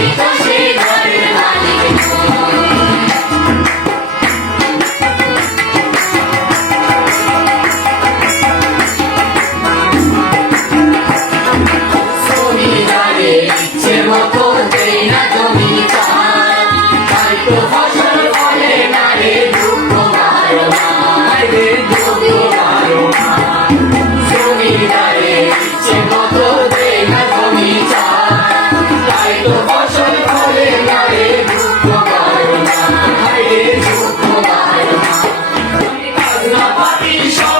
Happy birthday. happy show.